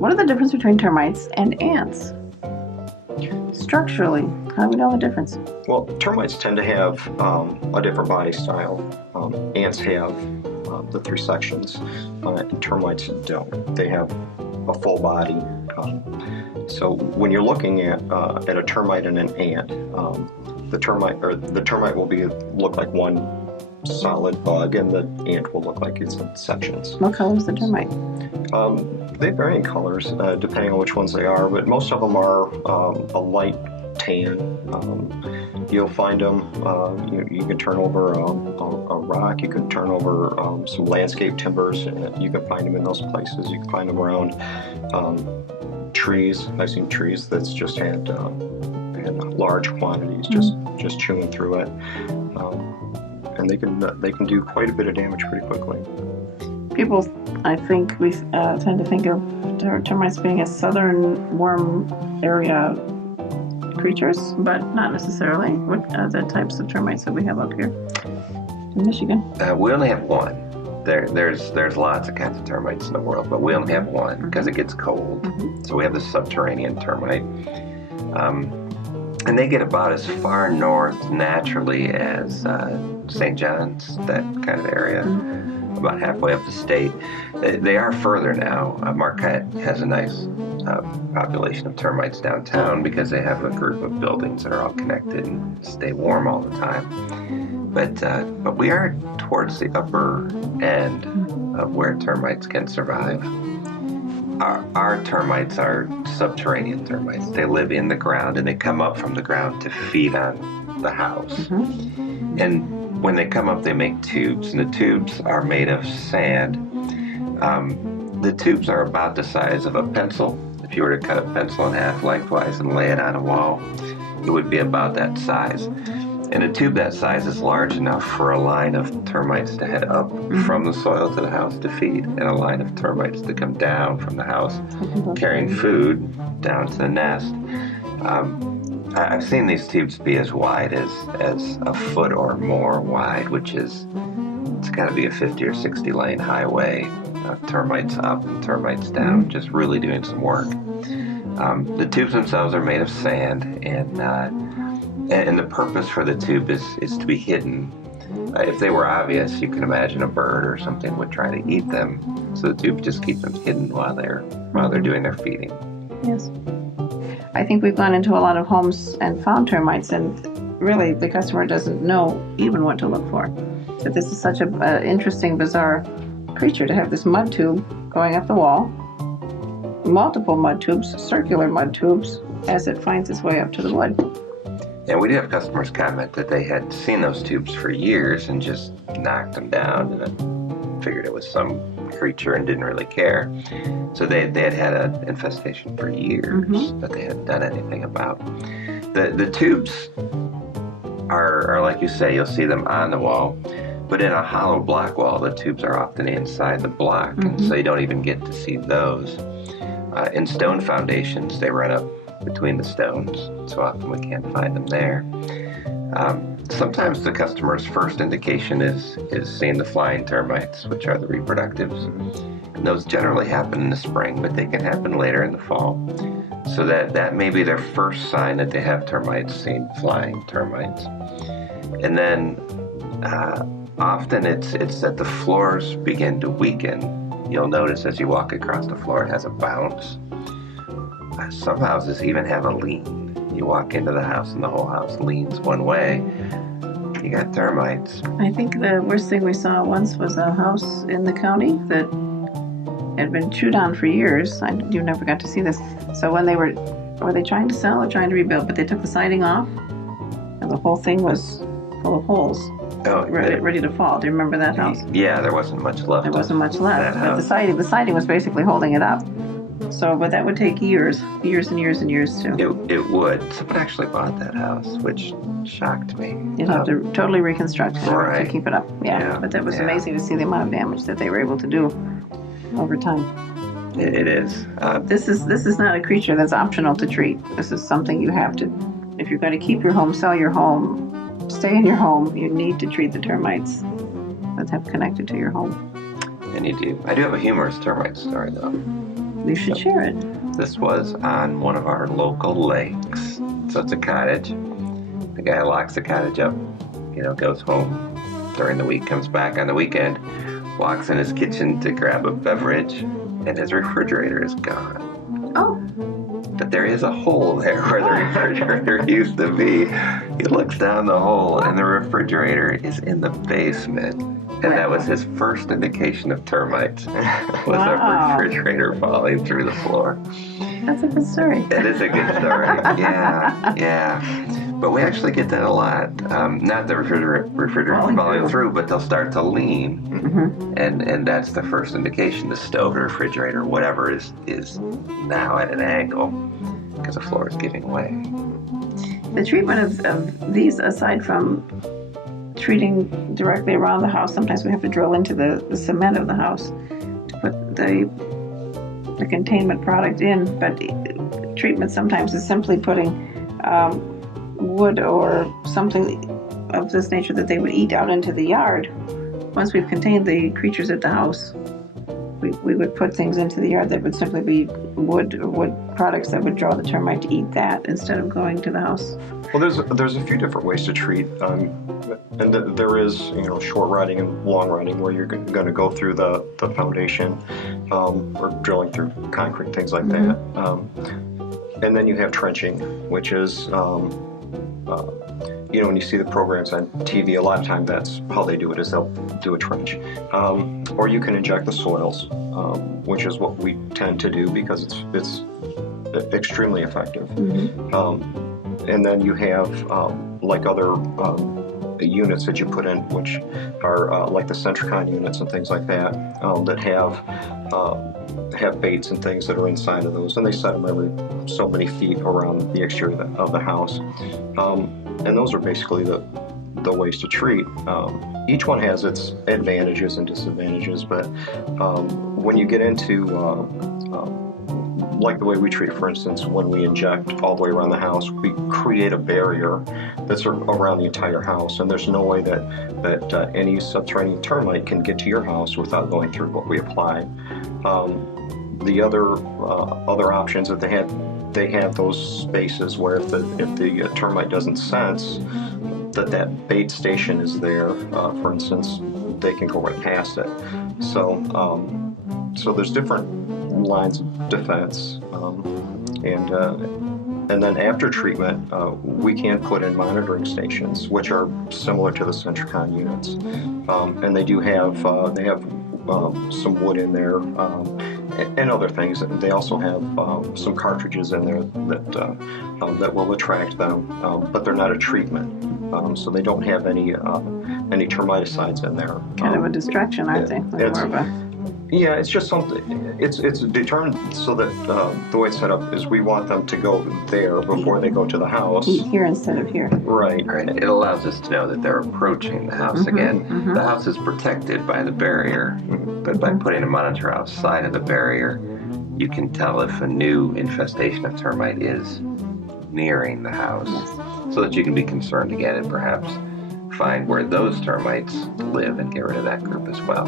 What are the difference between termites and ants? Structurally, how do we know the difference? Well, termites tend to have a different body style. Ants have the three sections. Termites don't. They have a full body. So when you're looking at a termite and an ant, the termite will look like one solid bug, and the ant will look like it's in sections. What color is the termite? They vary in colors depending on which ones they are, but most of them are a light tan. You'll find them, you can turn over a rock, you can turn over some landscape timbers, and you can find them in those places. You can find them around trees. I've seen trees that's just had large quantities, just chewing through it. And they can do quite a bit of damage pretty quickly. People, I think, we tend to think of termites being a southern warm area creatures, but not necessarily. What are the types of termites that we have up here in Michigan? We only have one. There's lots of kinds of termites in the world, but we only have one because it gets cold. So we have the subterranean termite. And they get about as far north naturally as St. John's, that kind of area, about halfway up the state. They are further now. Marquette has a nice population of termites downtown because they have a group of buildings that are all connected and stay warm all the time. But we are towards the upper end of where termites can survive. Our termites are subterranean termites. They live in the ground and they come up from the ground to feed on the house. And when they come up, they make tubes, and the tubes are made of sand. The tubes are about the size of a pencil. If you were to cut a pencil in half lengthwise and lay it on a wall, it would be about that size. And a tube that size is large enough for a line of termites to head up from the soil to the house to feed, and a line of termites to come down from the house carrying food down to the nest. I've seen these tubes be as wide as a foot or more wide, which is, it's got to be a 50 or 60 lane highway. Termites up and termites down, just really doing some work. The tubes themselves are made of sand, and the purpose for the tube is to be hidden. If they were obvious, you can imagine a bird or something would try to eat them. So the tube just keeps them hidden while they're doing their feeding. Yes. I think we've gone into a lot of homes and found termites, and really the customer doesn't know even what to look for. But this is such an interesting, bizarre creature to have this mud tube going up the wall, multiple mud tubes, circular mud tubes, as it finds its way up to the wood. Yeah, we do have customers comment that they had seen those tubes for years and just knocked them down and then figured it was some creature and didn't really care. So they had an infestation for years that they hadn't done anything about. The tubes are like you say, you'll see them on the wall, but in a hollow block wall, the tubes are often inside the block, and so you don't even get to see those. In stone foundations, they run up between the stones, so often we can't find them there. Sometimes the customer's first indication is seeing the flying termites, which are the reproductives. And those generally happen in the spring, but they can happen later in the fall. So that may be their first sign that they have termites, seeing flying termites. And then often it's that the floors begin to weaken. You'll notice as you walk across the floor, it has a bounce. Some houses even have a lean. You walk into the house and the whole house leans one way. You got termites. I think the worst thing we saw once was a house in the county that had been chewed on for years. You never got to see this. So when were they trying to sell or trying to rebuild? But they took the siding off, and the whole thing was full of holes. Oh, ready to fall. Do you remember that house? Yeah, there wasn't much left. There wasn't much left. But the siding was basically holding it up. So, but that would take years and years too. It would. Someone actually bought that house, which shocked me. You'd have to totally reconstruct in order to Right. keep it up. Yeah. But that was amazing to see the amount of damage that they were able to do over time. It is. This is not a creature that's optional to treat. This is something you have to. If you're going to keep your home, sell your home, stay in your home, you need to treat the termites that have connected to your home. And you do. I do have a humorous termite story though. We should share it. This was on one of our local lakes. So it's a cottage. The guy locks the cottage up, goes home during the week, comes back on the weekend, walks in his kitchen to grab a beverage, and his refrigerator is gone. Oh, But there is a hole there where the refrigerator used to be. He looks down the hole, and the refrigerator is in the basement. And that was his first indication of termites, was Wow. a refrigerator falling through the floor. that's a good story. It is a good story. Yeah. But we actually get that a lot. Not the refrigerator falling through, but they'll start to lean. Mm-hmm. And that's the first indication. The stove, the refrigerator, whatever is now at an angle because the floor is giving way. The treatment of these, aside from treating directly around the house, sometimes we have to drill into the cement of the house to put the containment product in, but treatment sometimes is simply putting wood or something of this nature that they would eat out into the yard. Once we've contained the creatures at the house, we would put things into the yard that would simply be wood products that would draw the termite to eat that instead of going to the house. Well, there's a few different ways to treat, and there is short riding and long riding where you're going to go through the foundation or drilling through concrete, things like that. And then you have trenching, which is when you see the programs on TV, a lot of time that's how they do it, is they'll do a trench. Or you can inject the soils, which is what we tend to do because it's extremely effective. And then you have like other units that you put in, which are like the Centricon units and things like that, that have baits and things that are inside of those, and they set them every so many feet around the exterior of the house. And those are basically the ways to treat. Each one has its advantages and disadvantages, but when you get into like the way we treat, for instance, when we inject all the way around the house, we create a barrier that's around the entire house, and there's no way that any subterranean termite can get to your house without going through what we apply. The other options that they have those spaces where if the termite doesn't sense that bait station is there, for instance, they can go right past it. So there's different lines of defense, and then after treatment, we can put in monitoring stations, which are similar to the Centricon units, and they have some wood in there and other things. They also have some cartridges in there that will attract them, but they're not a treatment, so they don't have any termiticides in there. Kind of a distraction, aren't they? Yeah, it's just something. It's determined so that the way it's set up is we want them to go there before they go to the house. Eat here instead of here. Right. It allows us to know that they're approaching the house again. The house is protected by the barrier, but by putting a monitor outside of the barrier, you can tell if a new infestation of termite is nearing the house, so that you can be concerned again and perhaps find where those termites live and get rid of that group as well.